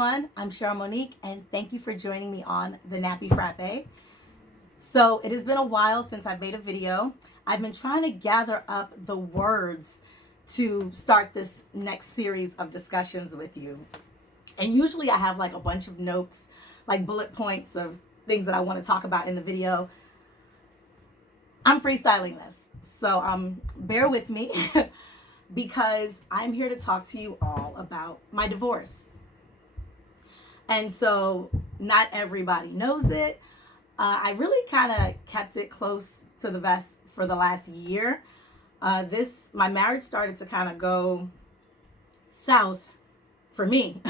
everyone, I'm Cheryl Monique, and thank you for joining me on the Nappy Frappe. So it has been a while since I made a video. I've been trying to gather up the words to start this next series of discussions with you. And usually I have like a bunch of notes, like bullet points of things that I want to talk about in the video. I'm freestyling this, so bear with me because I'm here to talk to you all about my divorce. And so not everybody knows it. I really kind of kept it close to the vest for the last year. My marriage started to kind of go south for me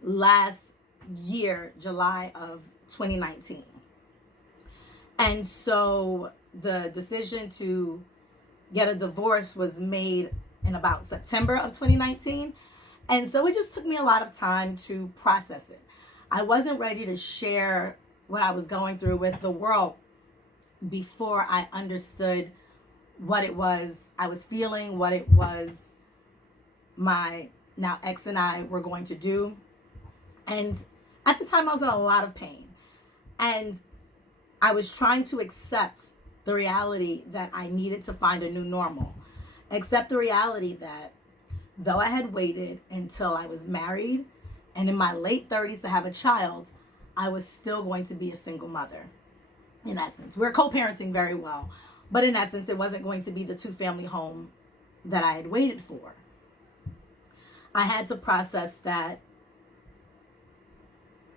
last year, July of 2019. And so the decision to get a divorce was made in about September of 2019. And so it just took me a lot of time to process it. I wasn't ready to share what I was going through with the world before I understood what it was I was feeling, what it was my now ex and I were going to do. And at the time I was in a lot of pain. And I was trying to accept the reality that I needed to find a new normal. Accept the reality that though I had waited until I was married and in my late 30s to have a child, I was still going to be a single mother. In essence, we're co-parenting very well, but in essence, it wasn't going to be the two-family home that I had waited for. I had to process that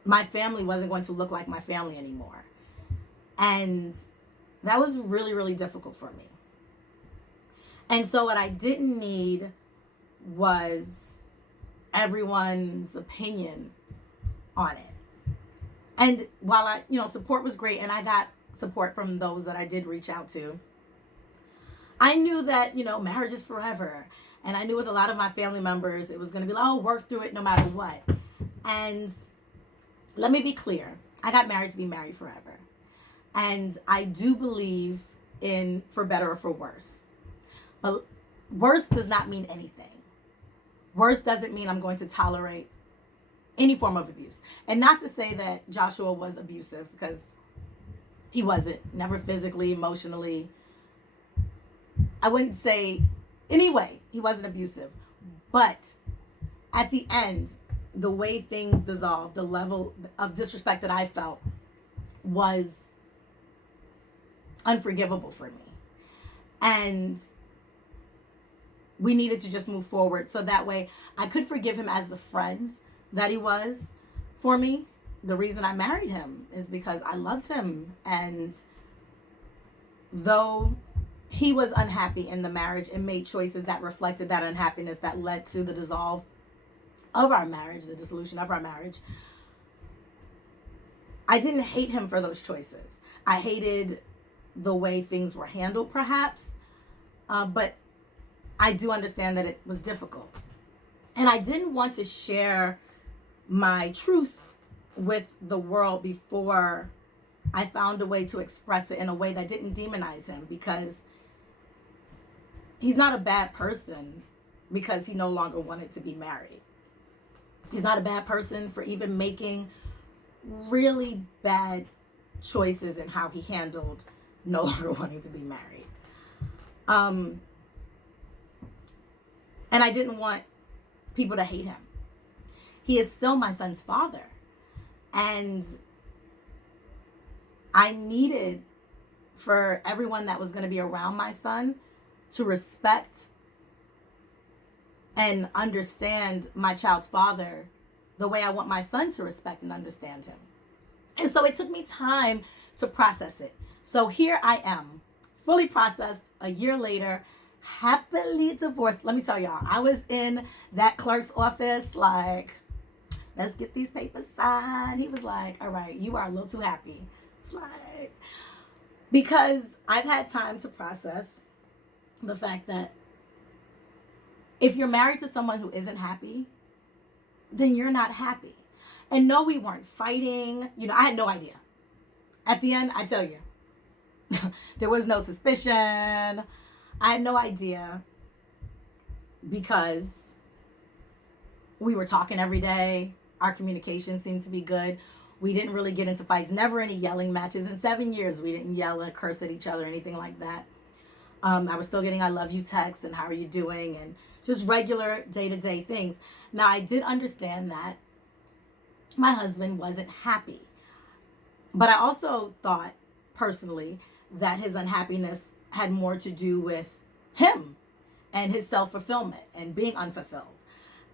my family wasn't going to look like my family anymore. And that was really, really difficult for me. And so what I didn't need was everyone's opinion on it. And while support was great, and I got support from those that I did reach out to, I knew that, marriage is forever. And I knew with a lot of my family members, it was going to be like, oh, work through it no matter what. And let me be clear. I got married to be married forever. And I do believe in for better or for worse. But worse does not mean anything. Worse doesn't mean I'm going to tolerate any form of abuse. And not to say that Joshua was abusive, because he wasn't. Never physically, emotionally. I wouldn't say anyway, he wasn't abusive. But at the end, the way things dissolved, the level of disrespect that I felt was unforgivable for me. And we needed to just move forward so that way I could forgive him as the friend that he was for me. The reason I married him is because I loved him. And though he was unhappy in the marriage and made choices that reflected that unhappiness that led to the dissolve of our marriage, the dissolution of our marriage, I didn't hate him for those choices. I hated the way things were handled, perhaps, but I do understand that it was difficult. And I didn't want to share my truth with the world before I found a way to express it in a way that didn't demonize him, because he's not a bad person because he no longer wanted to be married. He's not a bad person for even making really bad choices in how he handled no longer wanting to be married. And I didn't want people to hate him. He is still my son's father. And I needed for everyone that was going to be around my son to respect and understand my child's father the way I want my son to respect and understand him. And so it took me time to process it. So here I am, fully processed a year later, happily divorced. Let me tell y'all, I was in that clerk's office like, let's get these papers signed. He was like, all right, you are a little too happy. It's like, because I've had time to process the fact that if you're married to someone who isn't happy, then you're not happy. And no, we weren't fighting. I had no idea. At the end, I tell you, there was no suspicion. I had no idea because we were talking every day. Our communication seemed to be good. We didn't really get into fights, never any yelling matches. In 7 years, we didn't yell or curse at each other or anything like that. I was still getting I love you texts and how are you doing and just regular day-to-day things. Now, I did understand that my husband wasn't happy. But I also thought personally that his unhappiness had more to do with him and his self-fulfillment and being unfulfilled.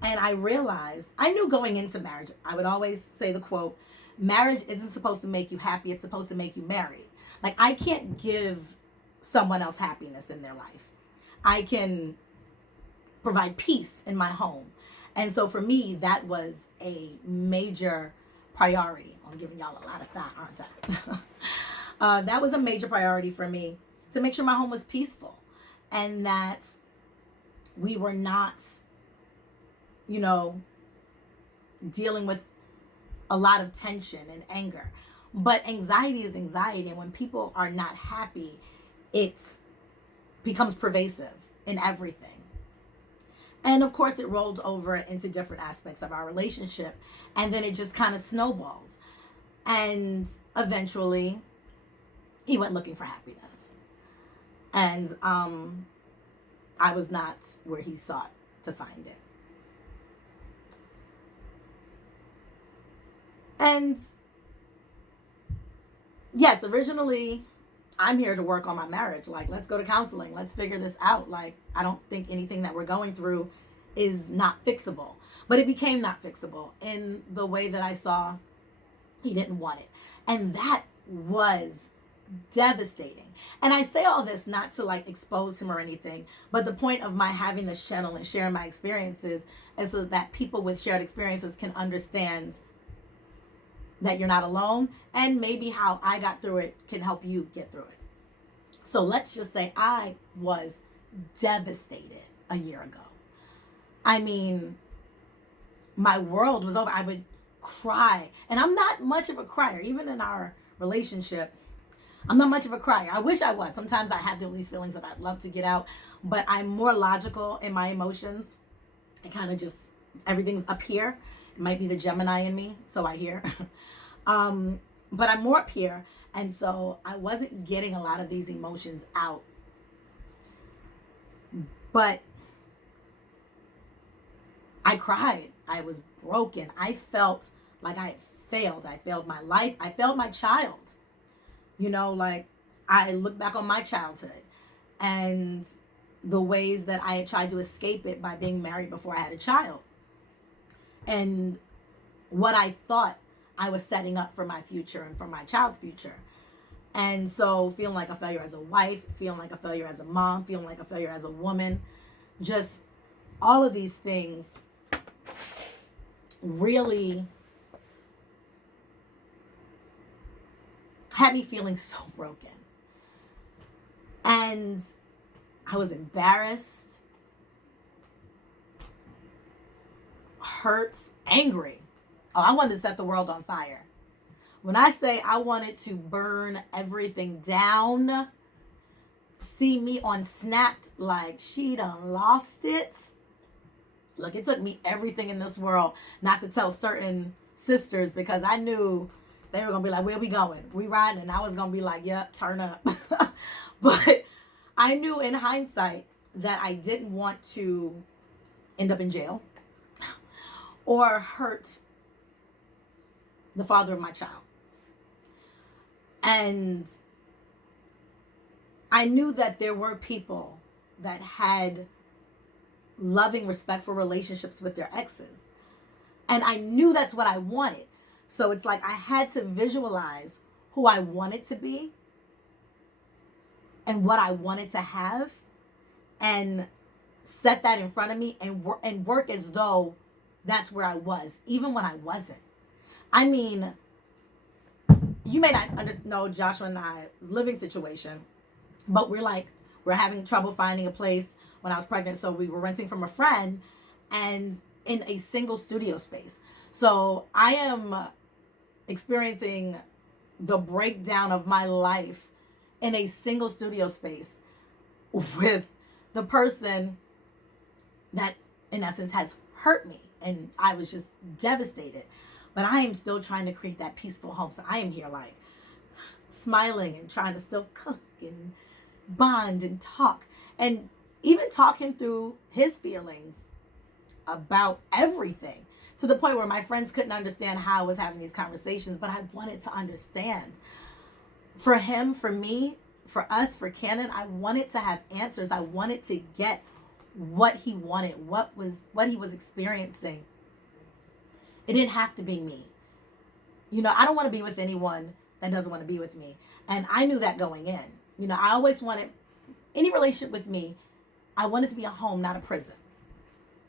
And I realized, I knew going into marriage, I would always say the quote, marriage isn't supposed to make you happy, it's supposed to make you married. Like, I can't give someone else happiness in their life. I can provide peace in my home. And so for me, that was a major priority. I'm giving y'all a lot of thought, aren't I? That was a major priority for me, to make sure my home was peaceful and that we were not, dealing with a lot of tension and anger. But anxiety is anxiety. And when people are not happy, it becomes pervasive in everything. And of course, it rolled over into different aspects of our relationship. And then it just kind of snowballed. And eventually, he went looking for happiness. And I was not where he sought to find it. And yes, originally, I'm here to work on my marriage. Like, let's go to counseling. Let's figure this out. Like, I don't think anything that we're going through is not fixable. But it became not fixable in the way that I saw he didn't want it. And that was devastating. And I say all this not to like expose him or anything, but the point of my having this channel and sharing my experiences is so that people with shared experiences can understand that you're not alone, and maybe how I got through it can help you get through it. So let's just say I was devastated a year ago. I mean, my world was over. I would cry, and I'm not much of a crier. Even in our relationship, I'm not much of a crier. I wish I was. Sometimes I have these feelings that I'd love to get out, but I'm more logical in my emotions. I kind of just, everything's up here. It might be the Gemini in me, so I hear. But I'm more up here, and so I wasn't getting a lot of these emotions out. But I cried. I was broken. I felt like I had failed. I failed my life. I failed my child. Like, I look back on my childhood and the ways that I had tried to escape it by being married before I had a child. And what I thought I was setting up for my future and for my child's future. And so feeling like a failure as a wife, feeling like a failure as a mom, feeling like a failure as a woman, just all of these things really had me feeling so broken. And I was embarrassed, hurt, angry. Oh, I wanted to set the world on fire. When I say I wanted to burn everything down, see me on Snapped like she done lost it. Look, it took me everything in this world not to tell certain sisters, because I knew they were going to be like, where we going? We riding? And I was going to be like, yep, turn up. But I knew in hindsight that I didn't want to end up in jail or hurt the father of my child. And I knew that there were people that had loving, respectful relationships with their exes. And I knew that's what I wanted. So it's like I had to visualize who I wanted to be and what I wanted to have, and set that in front of me and work as though that's where I was, even when I wasn't. I mean, you may not know Joshua and I's living situation, but we're having trouble finding a place when I was pregnant. So we were renting from a friend and in a single studio space. So I am experiencing the breakdown of my life in a single studio space with the person that in essence has hurt me. And I was just devastated. But I am still trying to create that peaceful home. So I am here like smiling and trying to still cook and bond and talk. And even talk him through his feelings about everything, to the point where my friends couldn't understand how I was having these conversations, but I wanted to understand. For him, for me, for us, for Cannon, I wanted to have answers. I wanted to get what he wanted, what he was experiencing. It didn't have to be me. You know, I don't want to be with anyone that doesn't want to be with me. And I knew that going in. You know, I always wanted any relationship with me, I wanted to be a home, not a prison.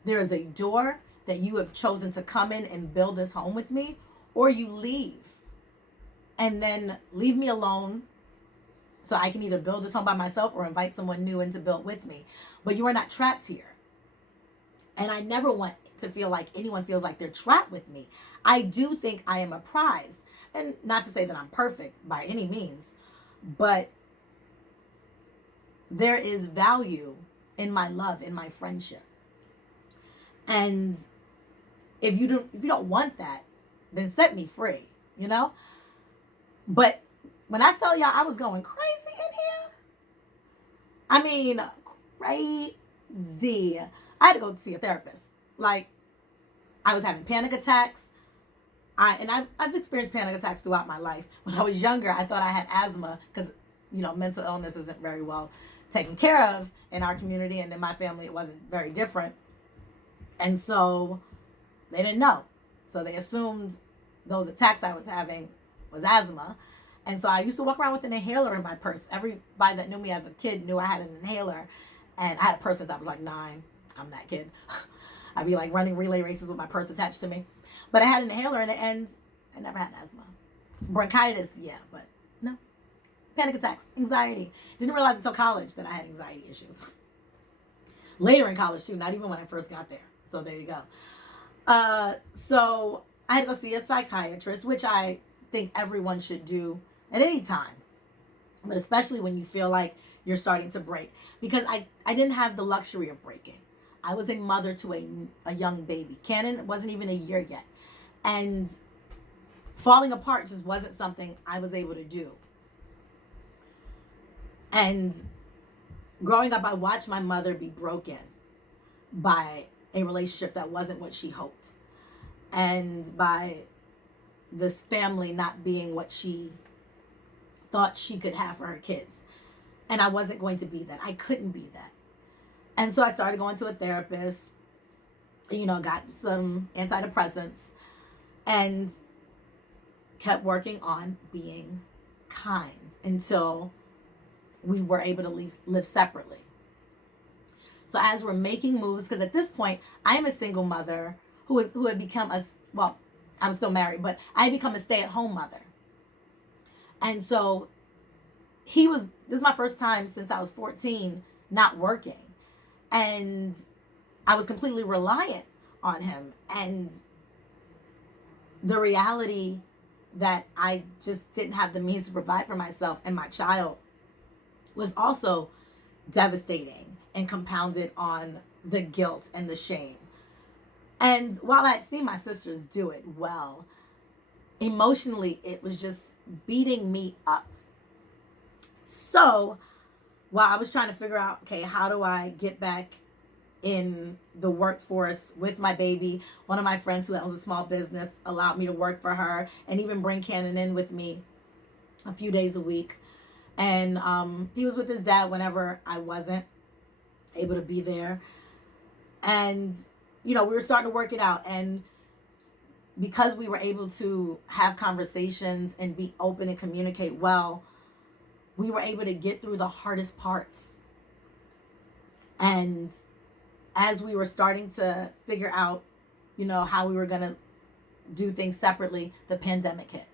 There is a door that you have chosen to come in and build this home with me, or you leave. And then leave me alone so I can either build this home by myself or invite someone new in to build with me. But you are not trapped here. And I never want to feel like anyone feels like they're trapped with me. I do think I am a prize. And not to say that I'm perfect by any means, but there is value in my love, in my friendship. And if you don't want that, then set me free, you know? But when I tell y'all I was going crazy in here, I mean, crazy. I had to go see a therapist. Like, I was having panic attacks. I've experienced panic attacks throughout my life. When I was younger, I thought I had asthma because, you know, mental illness isn't very well taken care of in our community, and in my family it wasn't very different. And so they didn't know. So they assumed those attacks I was having was asthma. And so I used to walk around with an inhaler in my purse. Everybody that knew me as a kid knew I had an inhaler. And I had a purse since I was like 9. I'm that kid. I'd be like running relay races with my purse attached to me. But I had an inhaler in it, and I never had asthma. Bronchitis, yeah, but no. Panic attacks, anxiety. Didn't realize until college that I had anxiety issues. Later in college too, not even when I first got there. So there you go. So I had to go see a psychiatrist, which I think everyone should do at any time. But especially when you feel like you're starting to break. Because I didn't have the luxury of breaking. I was a mother to a young baby. Cannon wasn't even a year yet. And falling apart just wasn't something I was able to do. And growing up, I watched my mother be broken by a relationship that wasn't what she hoped. And by this family not being what she thought she could have for her kids. And I wasn't going to be that. I couldn't be that. And so I started going to a therapist, you know, got some antidepressants, and kept working on being kind until we were able to live separately. So as we're making moves, because at this point, I am a single mother who had become I was still married, but I had become a stay-at-home mother. And so this is my first time since I was 14 not working. And I was completely reliant on him. And the reality that I just didn't have the means to provide for myself and my child was also devastating and compounded on the guilt and the shame. And while I had seen my sisters do it well, emotionally it was just beating me up. So while I was trying to figure out, okay, how do I get back in the workforce with my baby, one of my friends who owns a small business allowed me to work for her and even bring Cannon in with me a few days a week. And he was with his dad whenever I wasn't able to be there. And, you know, we were starting to work it out. And because we were able to have conversations and be open and communicate well, we were able to get through the hardest parts. And as we were starting to figure out, you know, how we were going to do things separately, the pandemic hit.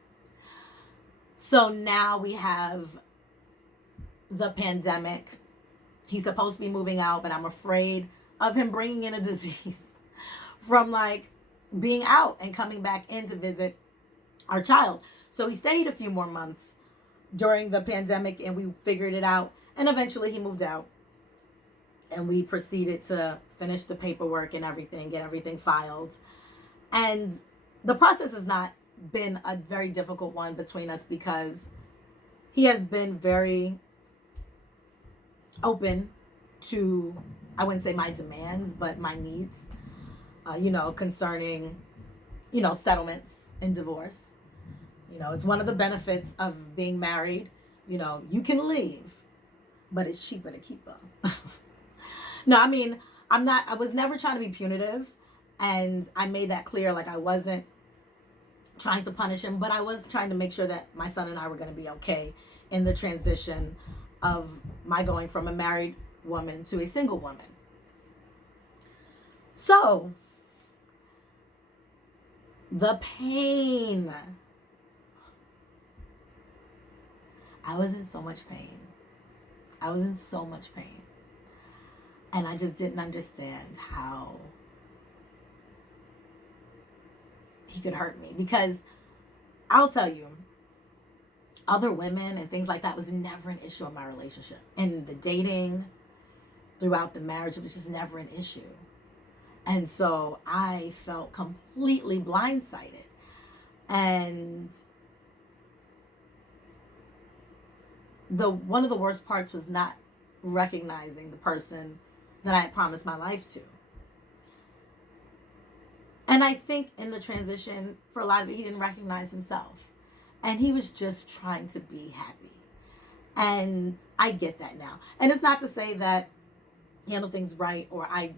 So now we have the pandemic. He's supposed to be moving out, but I'm afraid of him bringing in a disease from like being out and coming back in to visit our child. So he stayed a few more months during the pandemic and we figured it out. And eventually he moved out. and we proceeded to finish the paperwork and everything, get everything filed. And the process has not been a very difficult one between us because he has been very open to, I wouldn't say my demands, but my needs, concerning, settlements and divorce. It's one of the benefits of being married. You can leave, but it's cheaper to keep her. No, I mean, I was never trying to be punitive. And I made that clear. Like, I wasn't trying to punish him, but I was trying to make sure that my son and I were going to be okay in the transition of my going from a married woman to a single woman. So, the pain. I was in so much pain. I was in so much pain. And I just didn't understand how he could hurt me, because I'll tell you, other women and things like that was never an issue in my relationship. In the dating, throughout the marriage, it was just never an issue. And so I felt completely blindsided. And one of the worst parts was not recognizing the person that I had promised my life to. And I think in the transition, for a lot of it, he didn't recognize himself. And he was just trying to be happy. And I get that now. And it's not to say that he handled things right or I,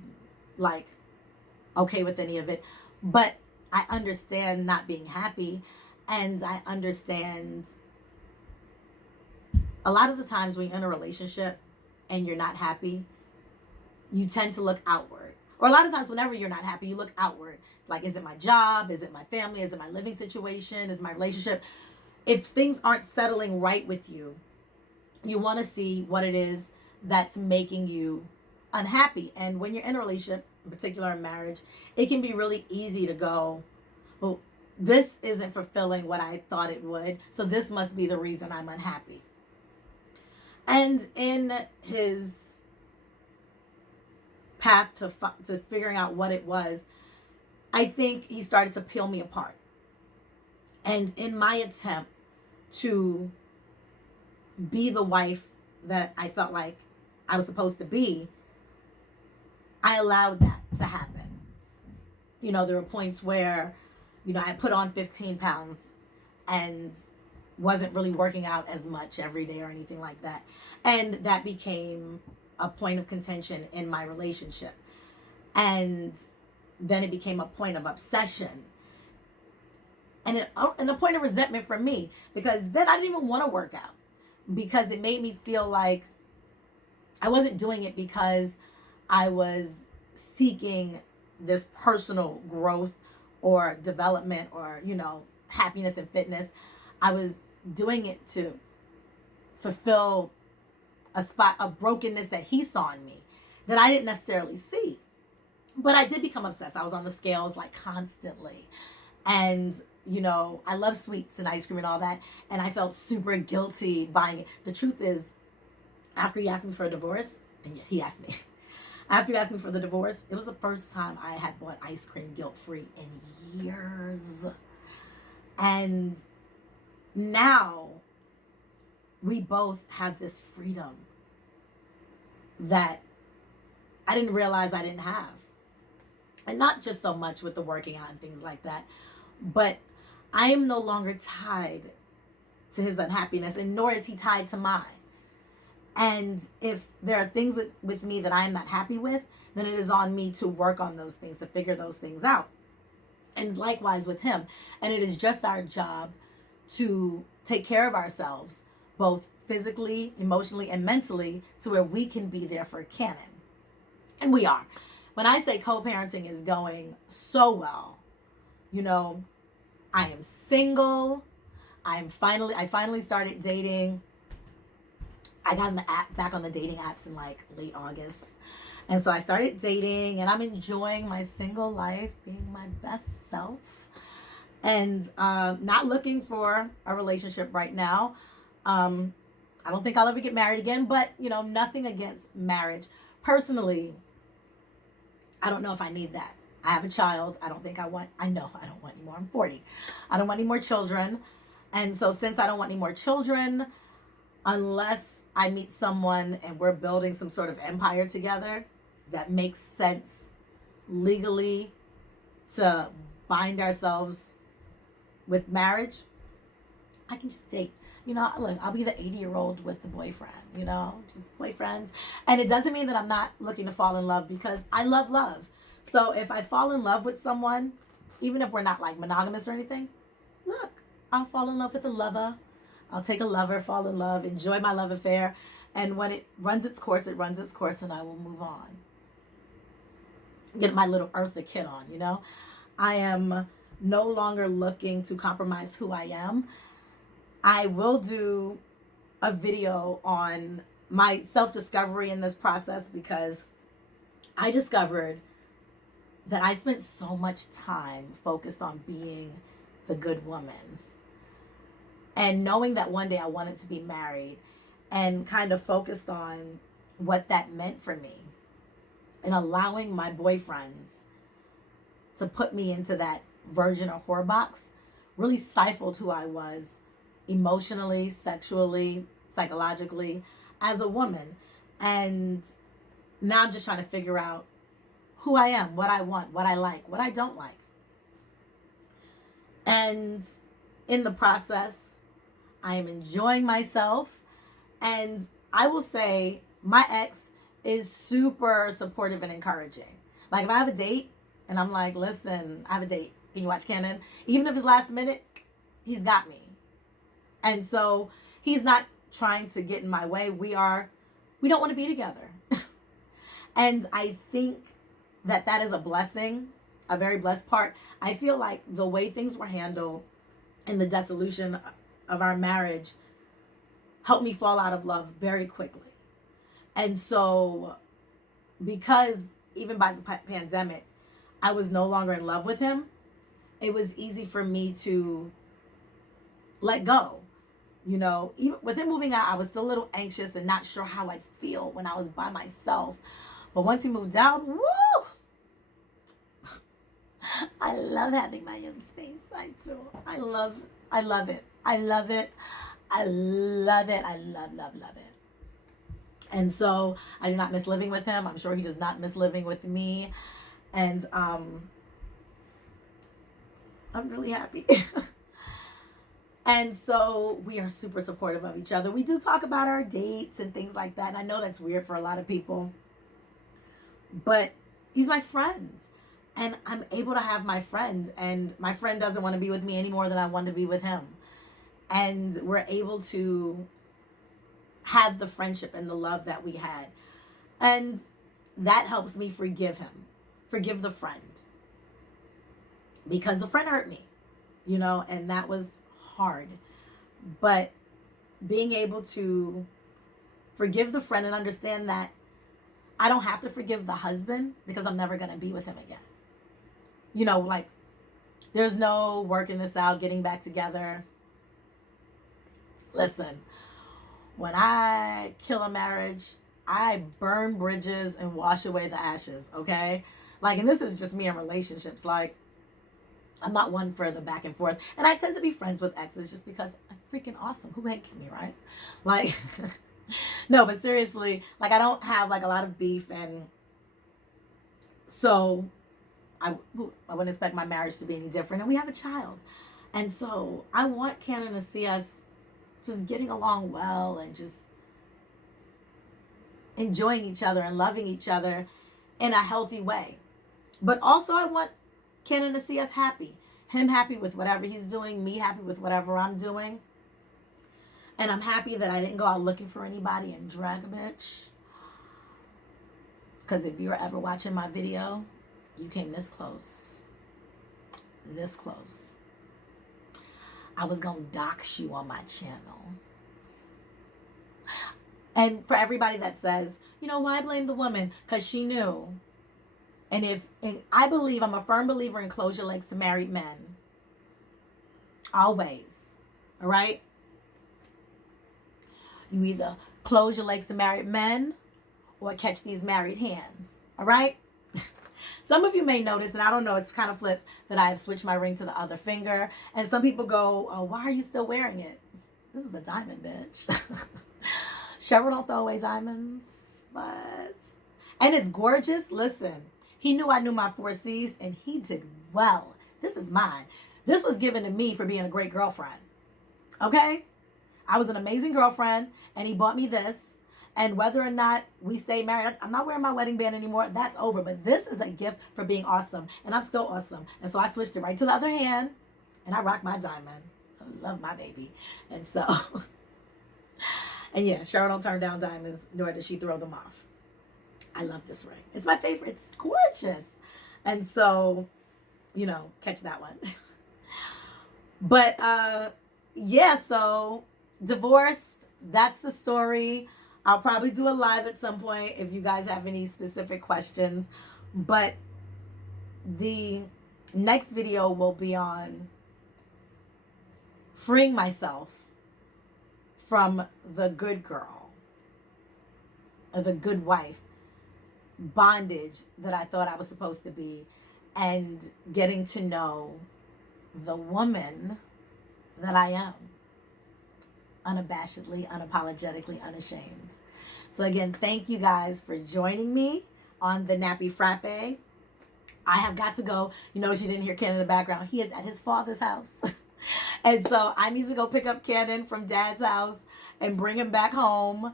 okay with any of it. But I understand not being happy. And I understand a lot of the times when you're in a relationship and you're not happy, you tend to look outward. Or a lot of times whenever you're not happy, you look outward. Like, is it my job? Is it my family? Is it my living situation? Is it my relationship? If things aren't settling right with you, you want to see what it is that's making you unhappy. And when you're in a relationship, in particular in marriage, it can be really easy to go, well, this isn't fulfilling what I thought it would, so this must be the reason I'm unhappy. And in his path to figuring out what it was, I think he started to peel me apart. And in my attempt to be the wife that I felt like I was supposed to be, I allowed that to happen. There were points where, I put on 15 pounds and wasn't really working out as much every day or anything like that. And that became a point of contention in my relationship. And then it became a point of obsession. And a point of resentment from me, because then I didn't even want to work out, because it made me feel like I wasn't doing it because I was seeking this personal growth or development or, happiness and fitness. I was doing it to fulfill a brokenness that he saw in me that I didn't necessarily see. But I did become obsessed. I was on the scales constantly. And, I love sweets and ice cream and all that. And I felt super guilty buying it. The truth is, after he asked me for a divorce, and yeah, he asked me. After he asked me for the divorce, it was the first time I had bought ice cream guilt-free in years. And now we both have this freedom that I didn't realize I didn't have. And not just so much with the working out and things like that, but I am no longer tied to his unhappiness, and nor is he tied to mine. And if there are things with me that I am not happy with, then it is on me to work on those things, to figure those things out. And likewise with him. And it is just our job to take care of ourselves, both physically, emotionally, and mentally, to where we can be there for Cannon. And we are. When I say co-parenting is going so well, I am single. I finally started dating. I got back on the dating apps in late August. And so I started dating, and I'm enjoying my single life, being my best self, and not looking for a relationship right now. I don't think I'll ever get married again, but nothing against marriage. Personally, I don't know if I need that. I have a child. I know I don't want any more. I'm 40. I don't want any more children. And so since I don't want any more children, unless I meet someone and we're building some sort of empire together that makes sense legally to bind ourselves with marriage, I can just date. Look, I'll be the 80-year-old with the boyfriend, just boyfriends. And it doesn't mean that I'm not looking to fall in love, because I love love. So if I fall in love with someone, even if we're not like monogamous or anything, look, I'll fall in love with a lover. I'll take a lover, fall in love, enjoy my love affair. And when it runs its course, and I will move on. Get my little Eartha Kitt on, I am no longer looking to compromise who I am. I will do a video on my self-discovery in this process, because I discovered that I spent so much time focused on being the good woman, and knowing that one day I wanted to be married, and kind of focused on what that meant for me, and allowing my boyfriends to put me into that virgin or whore box really stifled who I was emotionally, sexually, psychologically, as a woman. And now I'm just trying to figure out who I am, what I want, what I like, what I don't like. And in the process, I am enjoying myself. And I will say my ex is super supportive and encouraging. Like if I have a date and I'm like, listen, I have a date, can you watch Canon? Even if it's last minute, he's got me. And so he's not trying to get in my way. We don't want to be together. And I think that is a blessing, a very blessed part. I feel like the way things were handled in the dissolution of our marriage helped me fall out of love very quickly. And so because even by the pandemic, I was no longer in love with him, it was easy for me to let go. Even with him moving out, I was still a little anxious and not sure how I'd feel when I was by myself. But once he moved out, woo! I love having my own space. I do. I love it. I love it. I love it. I love, love it. And so I do not miss living with him. I'm sure he does not miss living with me. And I'm really happy. And so we are super supportive of each other. We do talk about our dates and things like that. And I know that's weird for a lot of people, but he's my friend, and I'm able to have my friend, and my friend doesn't want to be with me any more than I want to be with him. And we're able to have the friendship and the love that we had. And that helps me forgive him, forgive the friend, because the friend hurt me, and that was hard. But being able to forgive the friend and understand that I don't have to forgive the husband, because I'm never going to be with him again. Like there's no working this out, getting back together. Listen, when I kill a marriage, I burn bridges and wash away the ashes, okay? Like, and this is just me in relationships. Like, I'm not one for the back and forth. And I tend to be friends with exes just because I'm freaking awesome. Who hates me, right? Like, no, but seriously, like I don't have like a lot of beef. And so I wouldn't expect my marriage to be any different. And we have a child. And so I want Canon to see us just getting along well and just enjoying each other and loving each other in a healthy way. But also I want Canon to see us happy. Him happy with whatever he's doing, me happy with whatever I'm doing. And I'm happy that I didn't go out looking for anybody and drag a bitch. Because if you're ever watching my video, you came this close. This close. I was going to dox you on my channel. And for everybody that says, why blame the woman? Because she knew. And I believe, I'm a firm believer in close your legs to married men. Always. All right? You either close your legs to married men, or catch these married hands. All right? Some of you may notice, and I don't know, it's kind of flips, that I have switched my ring to the other finger. And some people go, oh, why are you still wearing it? This is a diamond, bitch. Cheryl don't throw away diamonds. But, and it's gorgeous. Listen, he knew I knew my 4 C's, and he did well. This is mine. This was given to me for being a great girlfriend. Okay? I was an amazing girlfriend, and he bought me this. And whether or not we stay married, I'm not wearing my wedding band anymore. That's over. But this is a gift for being awesome. And I'm still awesome. And so I switched it right to the other hand. And I rock my diamond. I love my baby. And so, and yeah, Cheryl don't turn down diamonds, nor does she throw them off. I love this ring. It's my favorite. It's gorgeous. And so, you know, catch that one. But, yeah, so divorced. That's the story. I'll probably do a live at some point if you guys have any specific questions. But the next video will be on freeing myself from the good girl, or the good wife bondage that I thought I was supposed to be, and getting to know the woman that I am. Unabashedly, unapologetically, unashamed. So again, thank you guys for joining me on the Nappy Frappe. I have got to go. You notice you didn't hear Ken in the background. He is at his father's house. And so I need to go pick up Cannon from Dad's house and bring him back home.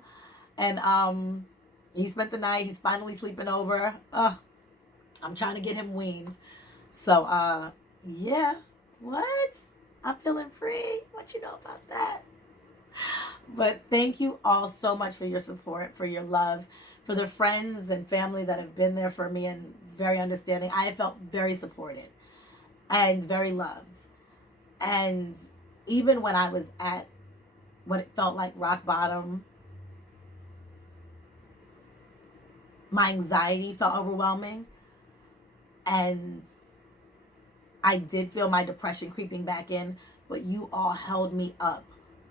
And he spent the night. He's finally sleeping over. I'm trying to get him weaned. So yeah. What? I'm feeling free. What you know about that? But thank you all so much for your support, for your love, for the friends and family that have been there for me and very understanding. I felt very supported and very loved. And even when I was at what it felt like rock bottom, my anxiety felt overwhelming. And I did feel my depression creeping back in, but you all held me up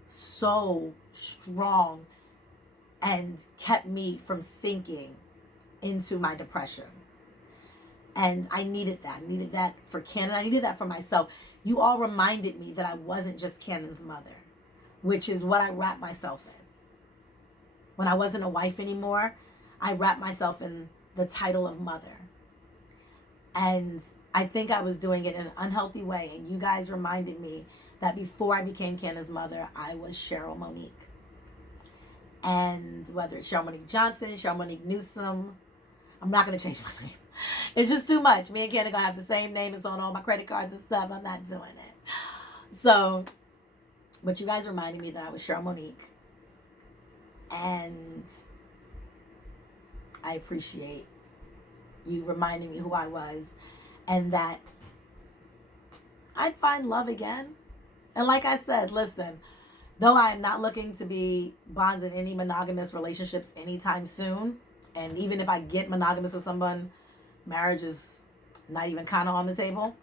so strong and kept me from sinking into my depression. And I needed that. I needed that for Cannon. I needed that for myself. You all reminded me that I wasn't just Cannon's mother, which is what I wrapped myself in. When I wasn't a wife anymore, I wrapped myself in the title of mother. And I think I was doing it in an unhealthy way. And you guys reminded me that before I became Cannon's mother, I was Cheryl Monique. And whether it's Cheryl Monique Johnson, Cheryl Monique Newsom, I'm not going to change my name. It's just too much. Me and Cannon going to have the same name. It's on all my credit cards and stuff. I'm not doing it. So, but you guys reminded me that I was Cheryl Monique. And I appreciate you reminding me who I was and that I'd find love again. And like I said, listen, though I'm not looking to be bonded in any monogamous relationships anytime soon, and even if I get monogamous with someone, marriage is not even kind of on the table,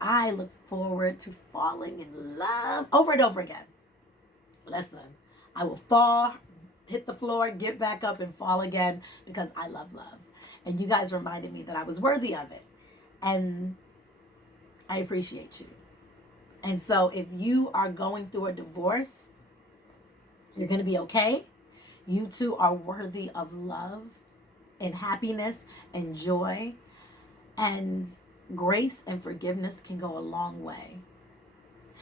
I look forward to falling in love over and over again. Listen, I will fall, hit the floor, get back up, and fall again because I love love. And you guys reminded me that I was worthy of it. And I appreciate you. And so if you are going through a divorce, you're going to be okay. You too are worthy of love and happiness and joy. And grace and forgiveness can go a long way.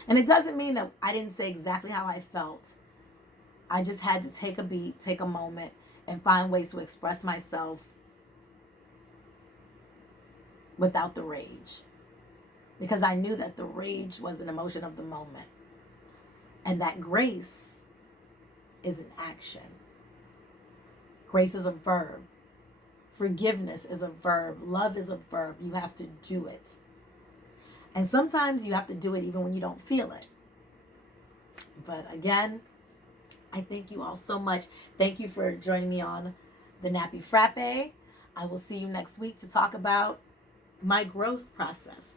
And it doesn't mean that I didn't say exactly how I felt. I just had to take a beat, take a moment, and find ways to express myself without the rage. Because I knew that the rage was an emotion of the moment. And that grace is an action. Grace is a verb. Forgiveness is a verb. Love is a verb. You have to do it. And sometimes you have to do it even when you don't feel it. But again, I thank you all so much. Thank you for joining me on the Nappy Frappe. I will see you next week to talk about my growth process.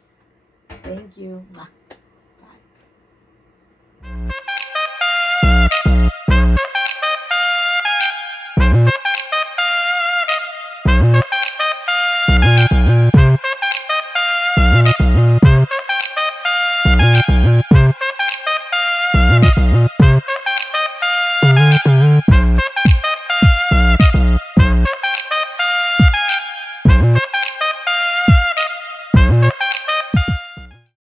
Thank you.